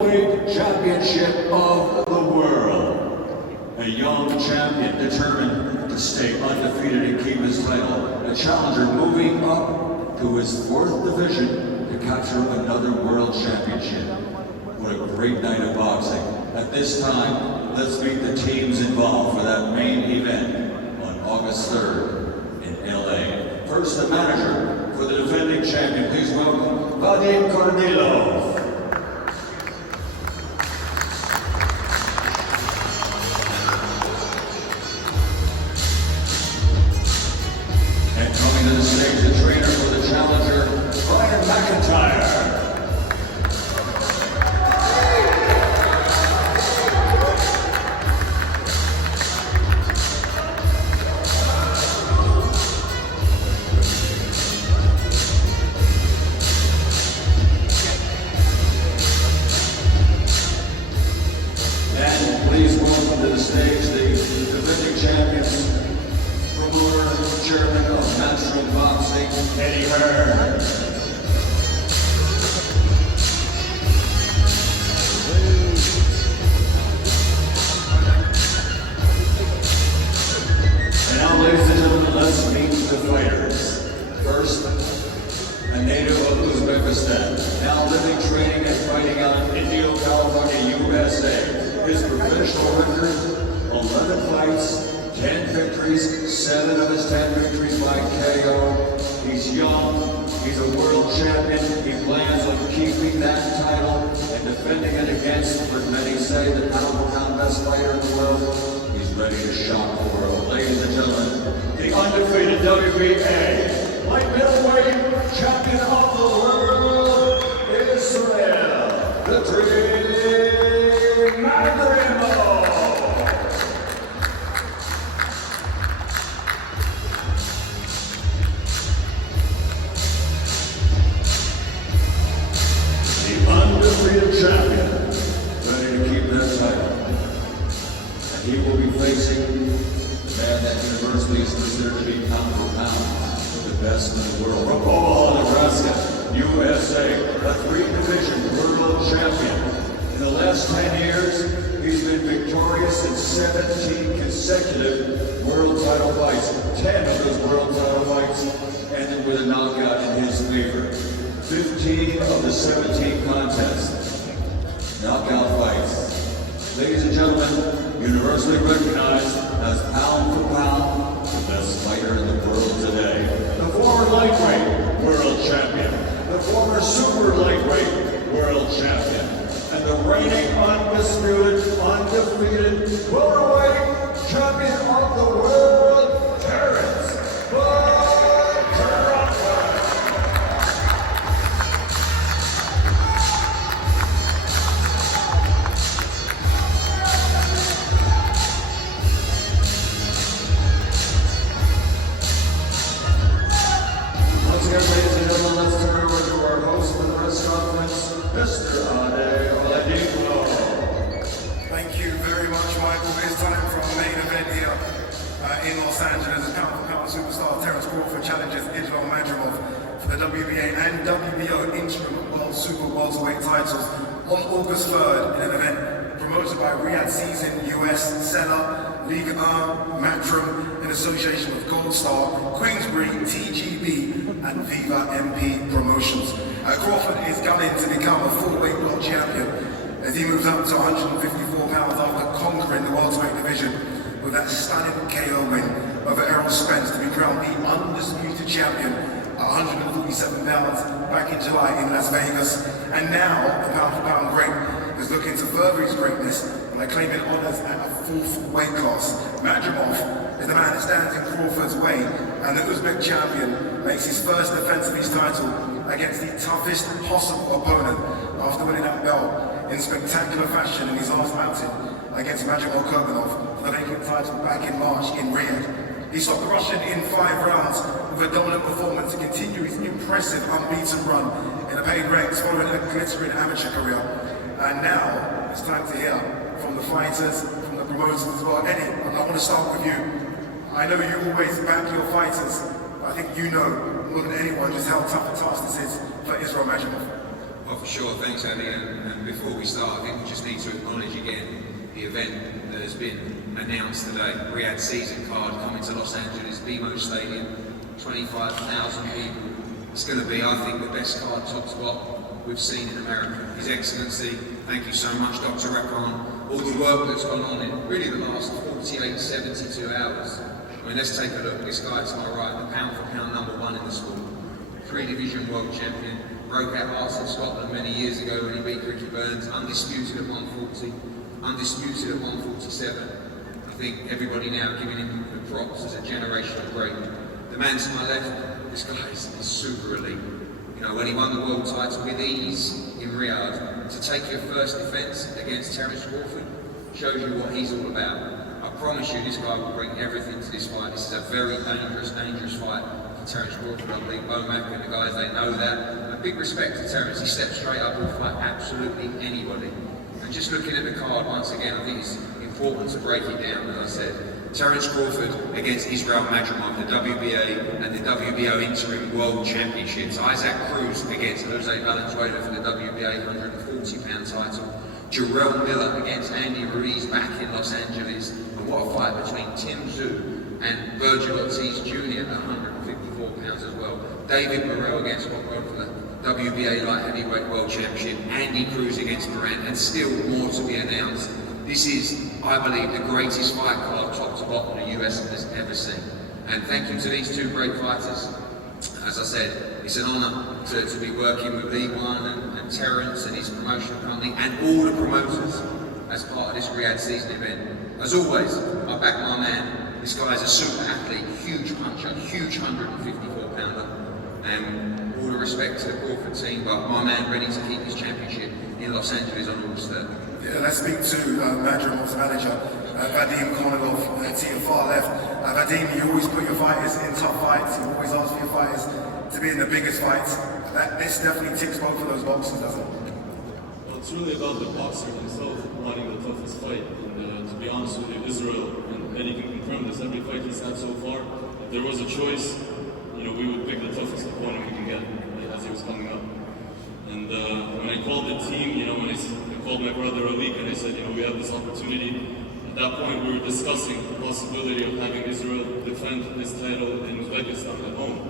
Championship of the world. A young champion determined to stay undefeated and keep his title. A challenger moving up to his 4th division to capture another world championship. What a great night of boxing. At this time, let's meet the teams involved for that main event on August 3rd in LA. First, the manager for the defending champion. Please welcome Vadim Kornilov. To the stage, the trainer for the challenger, Brian McIntyre. And please welcome to the stage the defending champions, promoter, chairman of Matchroom Boxing, Eddie Hearn. And now, ladies and gentlemen, let's meet the fighters. First, a native of Uzbekistan, now living, training, and fighting out in Indio, California, USA. His professional record, 11 fights, 10 victories, 7 of his 10 victories by KO. He's young, he's a world champion. He plans on keeping that title and defending it against what many say the pound-for-pound best fighter in the world. He's ready to shock the world. Ladies and gentlemen, the undefeated WBA light middleweight champion of the world, Israil, the Dream adrimov. Undefeated champion, ready to keep that title. And he will be facing the man that universally is considered to be pound for pound the best in the world. From Omaha, Nebraska, USA, a 3-division world champion. In the last 10 years, he's been victorious in 17 consecutive world title fights. 10 of those world title fights ended with a knockout in his favor. 15 of the 17 contests, knockout fights. Ladies and gentlemen, universally recognized as pound for pound, the best fighter in the world today. The former lightweight world champion, the former super lightweight world champion, and the reigning undisputed, undefeated welterweight champion of the world, Terence. Ladies and gentlemen, let's turn over to our host for the press conference, Mr. Adrimov. Thank you very much, Michael. It's time for our main event here in Los Angeles. Pound-for-pound superstar Terence Crawford challenges Israil for the WBA and WBO interim world super welterweight titles on August 3rd in an event promoted by Riyadh Season US, Seller, Liga Matchroom, in association with Gold Star, Queensbury, TGB, and Viva MP Promotions. Crawford is gunning to become a full-weight world champion as he moves up to 154 pounds after conquering the welterweight division with that stunning KO win over Errol Spence to be crowned the undisputed champion at 147 pounds back in July in Las Vegas. And now the pound-for-pound great is looking to further his greatness by claiming honours at a 4th weight class. Adrimov is the man that stands in Crawford's way, and the Uzbek champion makes his first defence of his title against the toughest possible opponent after winning that belt in spectacular fashion in his last outing against Adrimov for the vacant title back in March in Riyadh. He stopped the Russian in 5 rounds with a dominant performance to continue his impressive unbeaten run in the paid ranks following a glittering amateur career. And now it's time to hear from the fighters, from the promoters as well. Eddie, I want to start with you. I know you always back your fighters. I think you know more than anyone just how tough a task this is for Israil Adrimov. Well, for sure, thanks Andy, and before we start, I think we just need to acknowledge again the event that has been announced today. Riyadh season card coming to Los Angeles, BMO Stadium, 25,000 people. It's going to be, I think, the best card top to bottom we've seen in America. His Excellency, thank you so much, Dr. Rakhan. All the work that's gone on in really the last 48, 72 hours. I mean, let's take a look. This guy to my right, the pound for pound #1 in the sport. 3-division world champion, broke out hearts in Scotland many years ago when he beat Ricky Burns, undisputed at 140, undisputed at 147. I think everybody now giving him the props as a generational great. The man to my left, this guy is super elite. You know, when he won the world title with ease in Riyadh, to take your first defence against Terence Crawford shows you what he's all about. I promise you this guy will bring everything to this fight. This is a very dangerous fight for Terence Crawford. I believe Bomac and the guys, they know that. A big respect to Terence. He steps straight up and will fight absolutely anybody. And just looking at the card once again, I think it's important to break it down, as I said. Terence Crawford against Israil Adrimov, the WBA and the WBO Interim World Championships. Isaac Cruz against Jose Valenzuela for the WBA 140-pound title. Israil Miller against Andy Ruiz back in Los Angeles. And what a fight between Tim Tszyu and Virgil Ortiz Jr. at 154 pounds as well. David Morrell against Crawford for the WBA Light Heavyweight World Championship. Andy Cruz against Durant, and still more to be announced. This is, I believe, the greatest fight card top to bottom the US has ever seen. And thank you to these two great fighters. As I said, it's an honour to be working with League One and Terence and his promotional company and all the promoters as part of this Riyadh season event. As always, I back my man. This guy is a super athlete, huge puncher, huge 154 pounder. And all the respect to the Crawford team, but my man ready to keep his championship in Los Angeles on August 3rd. Yeah, let's speak to Madrimov's manager, Vadim Kornilov, to your far left. Vadim, you always put your fighters in tough fights. You always ask for your fighters to be in the biggest fights. This definitely ticks both of those boxes, doesn't it? Well, it's really about the boxer himself wanting the toughest fight. And to be honest with you, Israil, and Eddie can confirm this, every fight he's had so far, if there was a choice, you know, we would pick the toughest opponent we can get as he was coming up. And when I called the team, you know, when I called my brother Alik and I said, you know, we have this opportunity. At that point, we were discussing the possibility of having Israil defend his title in Uzbekistan at home.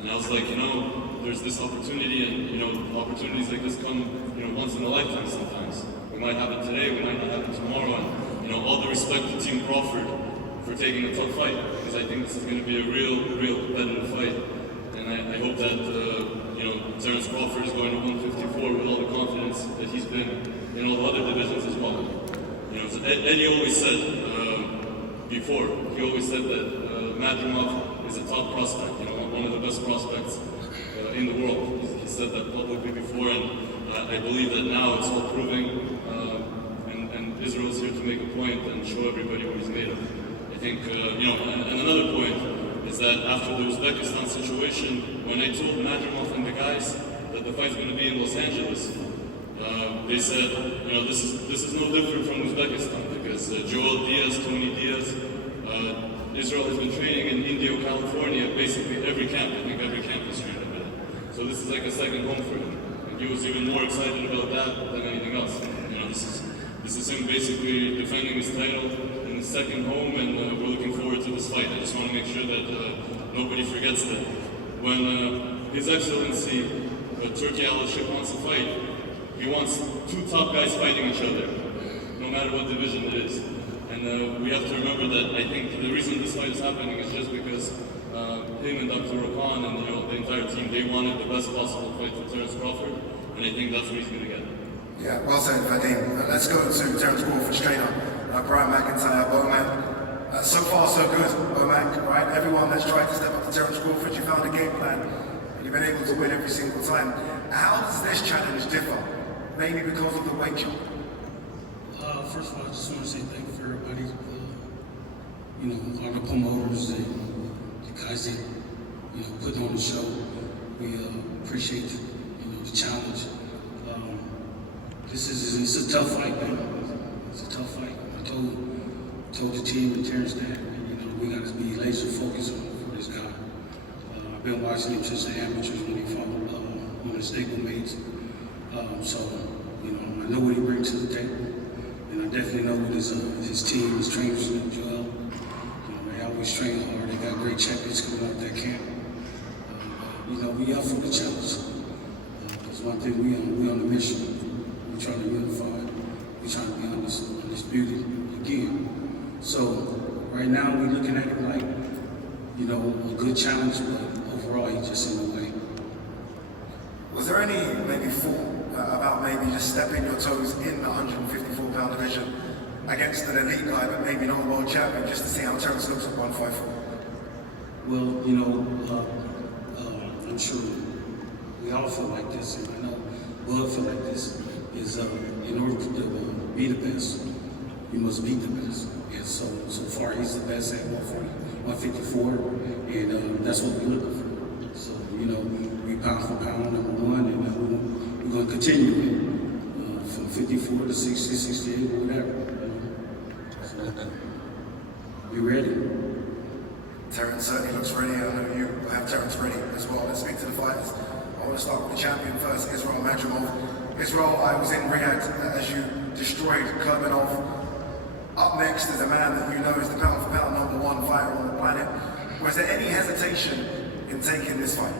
And I was like, you know, there's this opportunity, and you know, opportunities like this come, you know, once in a lifetime sometimes. We might have it today, we might not have it tomorrow. And you know, all the respect to Team Crawford for taking a tough fight, because I think this is going to be a real competitive fight. And I hope that you know, Terence Crawford is going to 154 with all the confidence that he's been in all the other divisions as well. You know, so Eddie always said before, he always said that Madrimov is a top prospect, you know, one of the best prospects in the world. He said that publicly before, and I believe that now it's all proving, and Israel's here to make a point and show everybody what he's made of. I think, you know, and another point is that after the Uzbekistan situation, when I told Adrimov and the guys that the fight's going to be in Los Angeles, they said, you know, this is no different from Uzbekistan, because Joel Diaz, Tony Diaz, Israil has been training in Indio, California, basically every camp. I think every camp is trained with it. So this is like a second home for him. And he was even more excited about that than anything else. You know, this is him basically defending his title in his second home, and we're looking forward to this fight. I just want to make sure that nobody forgets that. When His Excellency Turkey Al-Sheikh wants to fight, he wants two top guys fighting each other, no matter what division it is. And we have to remember that I think the reason this fight is happening is just because him and Dr. Rakhan and, you know, the entire team, they wanted the best possible fight for Terence Crawford, and I think that's what he's going to get. Yeah, well said, Vadim. Let's go to Terence Crawford's trainer, Brian McIntyre, Bomac. So far, so good, Bomac, right? Everyone that's tried to step up to Terence Crawford, you found a game plan, and you've been able to win every single time. How does this challenge differ? Maybe because of the weight jump? First of all, I just want to say thank you for everybody, you know, all the promoters and the guys that, you know, put on the show. We appreciate, you know, the challenge. It's a tough fight, man. It's a tough fight. I told the team and Terence that, you know, we got to be laser focused for this guy. I've been watching him since the amateurs when he fought one of the stablemates. So, you know, I know what he brings to the table, and I definitely know what his team, his trainers, Joel. You know, they always train hard. They got great champions coming out that camp. You know, we up for the challenge. That's one thing we on the mission. We're trying to unify. We're trying to be undisputed again. So right now we're looking at it like, you know, a good challenge, but overall he's just in the way. Was there any maybe thought about maybe just stepping your toes in the 154-pound division against an elite guy, but maybe not a world champion, just to see how Terence looks at 154? Well, you know, I'm sure we all feel like this, and I know Bud feel like this, is in order to be the best, you must beat the best. And so far he's the best at 140, 154, and that's what we're looking for. So, you know, we pound for pound number one, and we're going to continue it from 54 to 60, 68, whatever. So, you ready? Terence certainly looks ready. I know you have Terence ready as well. Let's speak to the fighters. I want to start with the champion first, Israil Madrimov. Israil, I was in Riyadh as you destroyed Kurbanov. Up next is a man that you know is the pound-for-pound #1 fighter on the planet. Was there any hesitation in taking this fight?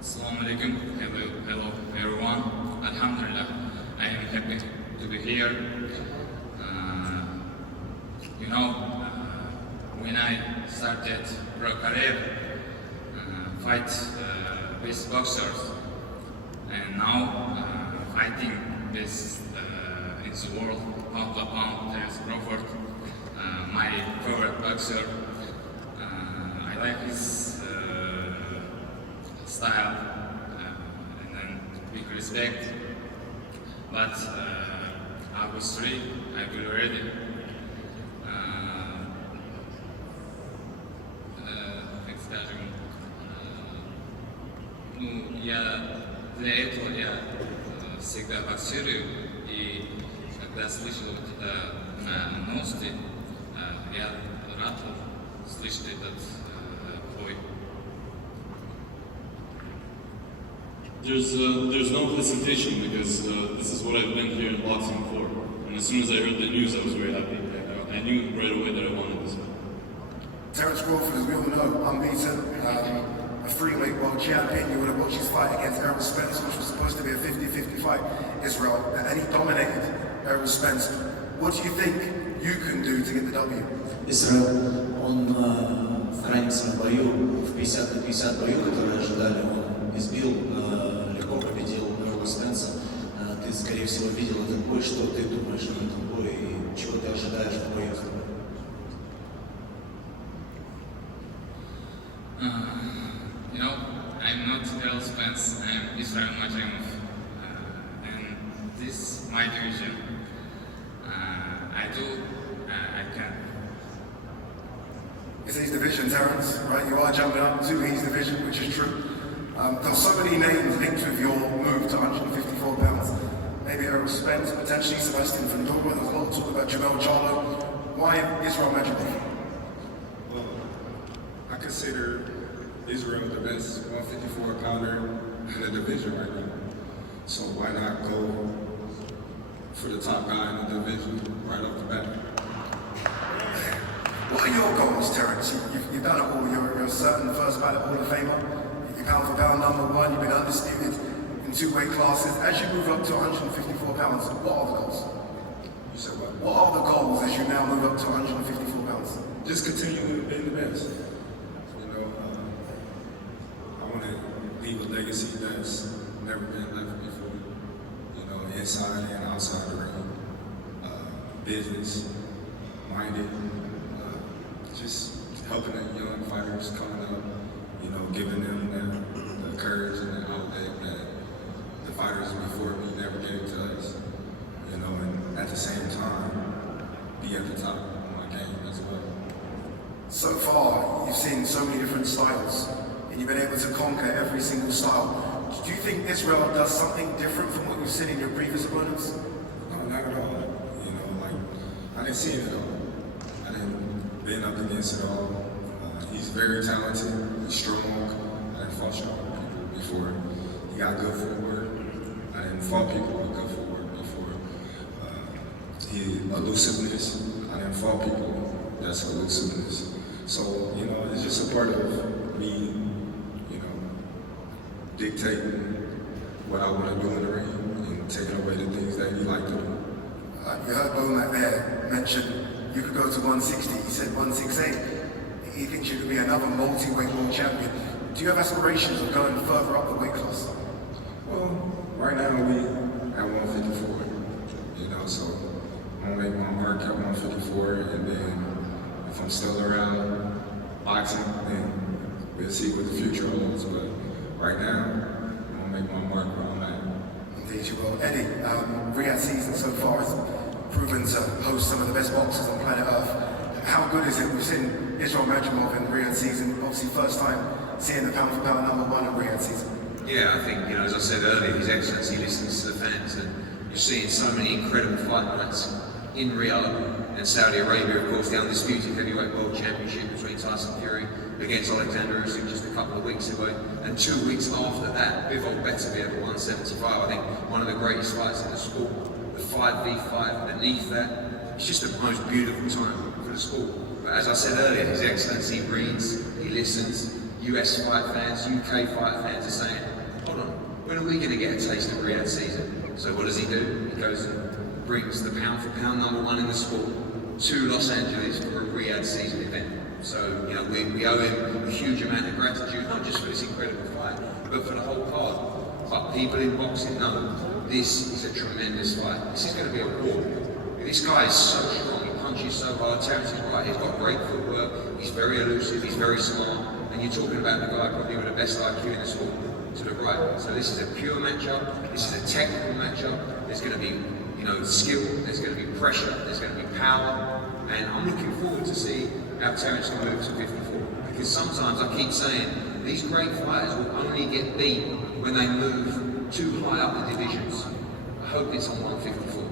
Assalamu alaikum. Hello everyone. Alhamdulillah. I am happy to be here. You know, when I started pro career, fight with boxers, and now fighting with in the world, pound for pound, Terence Crawford, my favorite boxer. I like his style and then big respect. But August 3, I will ready. Скажем, ну, я для этого всегда боксирую, и когда слышу это новости, я рад слышать этот бой. There's no hesitation because this is what I've been here in boxing for. And as soon as I heard the news, I was very happy. I knew right away that I wanted this fight. Terence Crawford, as we all know, unbeaten, a three-weight world champion. You would have watched his fight against Errol Spence, which was supposed to be a 50-50 fight, Israil, and he dominated Errol Spence. What do you think you can do to get the W? Израил, он в раннем своем бою, в 50 на 50 бою, которые ожидали, он избил, легко победил Эрла Спенса. Ты, скорее всего, видел этот бой. Что ты думаешь о этом бое и чего ты ожидаешь в бою? You know, I'm not Errol Spence, I'm Israil Madrimov. And this is my division. I can. It's his division, Terence, right? You are jumping up to his division, which is true. There's so many names linked with your move to 154 pounds. Maybe Errol Spence, potentially Sebastian Fundora. There's a lot of talk about Jamel Charlo. Why Israil Madrimov? Well, I consider Israil the best 154-pounder in the division right now. So why not go for the top guy in the division right off the bat? What are your goals, Terence? You've done it all. You're a certain first ballot Hall of Famer. You're pound for pound #1. You've been undisputed in 2 weight classes. As you move up to 154 pounds, what are the goals? You said what? What are the goals as you now move up to 154 pounds? Just continue being the best. You know, I want to leave a legacy that's never been left before. You know, inside and outside the ring. Business minded. Just helping the young fighters coming up. You know, giving them the courage and the outlet that the fighters before me never gave to us. You know, and at the same time, be at the top of my game as well. So far, you've seen so many different styles, and you've been able to conquer every single style. Do you think Israil does something different from what you've seen in your previous opponents? No, not at all. You know, like, I didn't see it at all. I didn't been up against it all. He's very talented, he's strong. I didn't fought strong people before. He got good footwork. I didn't fought people with good footwork before. He elusiveness. I didn't fought people that's elusiveness. So, you know, it's just a part of me, you know, dictating what I want to do in the ring and taking away the things that he like to do. You heard Bomac there mention you could go to 160. He said 168. He thinks you could be another multi-weight world champion. Do you have aspirations of going further up the weight class? Well, right now we at 154, you know, so I'm gonna make my mark at 154, and then if I'm still around boxing, then we'll see what the future holds. But right now, I'm gonna make my mark where I'm at. Indeed you will. Eddie, Riyadh season so far has proven to host some of the best boxers on planet Earth. How good is it? We've seen Israil Madrimov in Riyadh season, obviously first time seeing the pound-for-pound #1 in Riyadh season. Yeah, I think, you know, as I said earlier, His Excellency listens to the fans, and you're seeing so many incredible fight nights in Riyadh and Saudi Arabia. Of course, the undisputed heavyweight world championship between Tyson Fury against Alexander Usyk just a couple of weeks ago, and 2 weeks after that, Bivol Beterbiev at 175. I think one of the greatest fights in the sport. The 5v5 beneath that, it's just the most beautiful time for the sport. But as I said earlier, His Excellency reads, he listens. US fight fans, UK fight fans are saying, hold on, when are we going to get a taste of Riyadh season? So what does he do? He goes and brings the pound-for-pound #1 in the sport to Los Angeles for a Riyadh season event. So, you know, we owe him a huge amount of gratitude, not just for this incredible fight, but for the whole card. But people in boxing know this is a tremendous fight. This is going to be a war. This guy is so strong, he punches so hard. Terence is right, he's got great footwork, he's very elusive, he's very smart. And you're talking about the guy probably with the best IQ in the sport to the right. So this is a pure matchup, this is a technical matchup. There's going to be, you know, skill, there's going to be pressure, there's going to be power. And I'm looking forward to see how Terence can move to 54. Because sometimes I keep saying, these great fighters will only get beat when they move too high up the divisions. I hope it's on 154.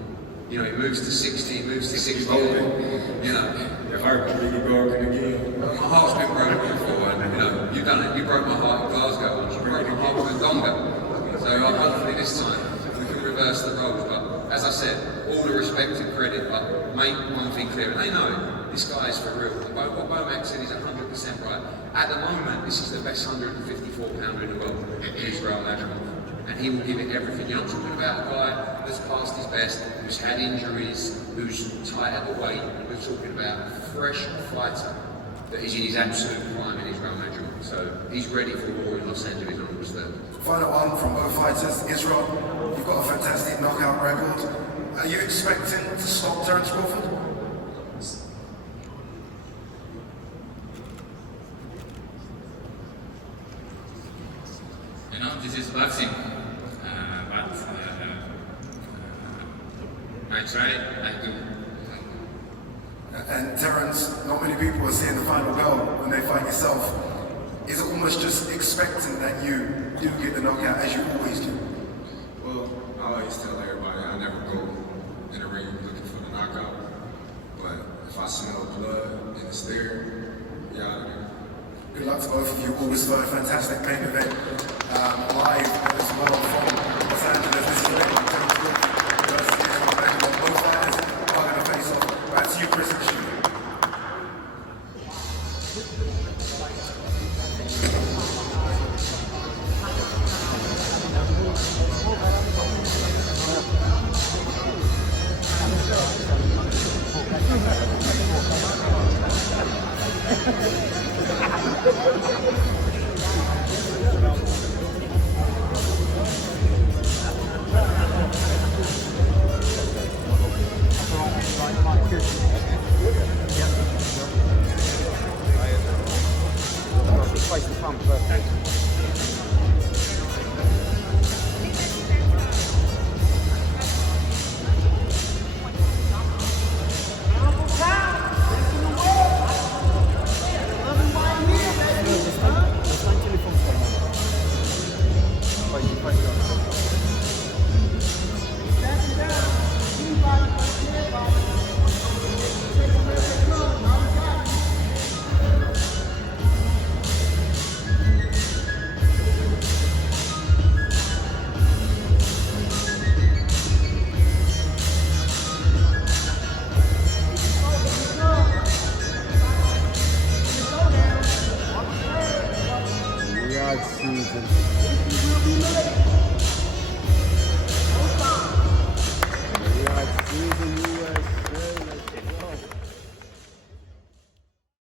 You know, he moves to 60, he moves to 60. You know, If I could be broken again. my heart's been broken before, and you know, you've done it. You broke my heart in Glasgow, and you broke my heart in Donga. So hopefully this time we can reverse the roles. But as I said, all the respect and credit, but make one thing clear, and they know it, this guy is for real. What Bomac said is 100% right. At the moment, this is the best 154 pounder in the world, Israil Madrimov. And he will give it everything. You're not talking about a guy that's past his best, who's had injuries, who's tight at the weight. We're talking about a fresh fighter that is in his absolute prime in Israil Madrimov. So he's ready for war in Los Angeles on August 3rd. Final one from both fighters. Israil, you've got a fantastic knockout record. Are you expecting to stop Terence Crawford? You know, this is boxing, but I try, I do. And Terence, not many people are seeing the final bell when they fight yourself. Is it almost just expecting that you do get the knockout as you always do? Well, I always tell everybody I never go in the ring looking for the knockout. But if I smell blood and it's there, we out of there. Good luck to both of you. August 3rd, fantastic main event live as well from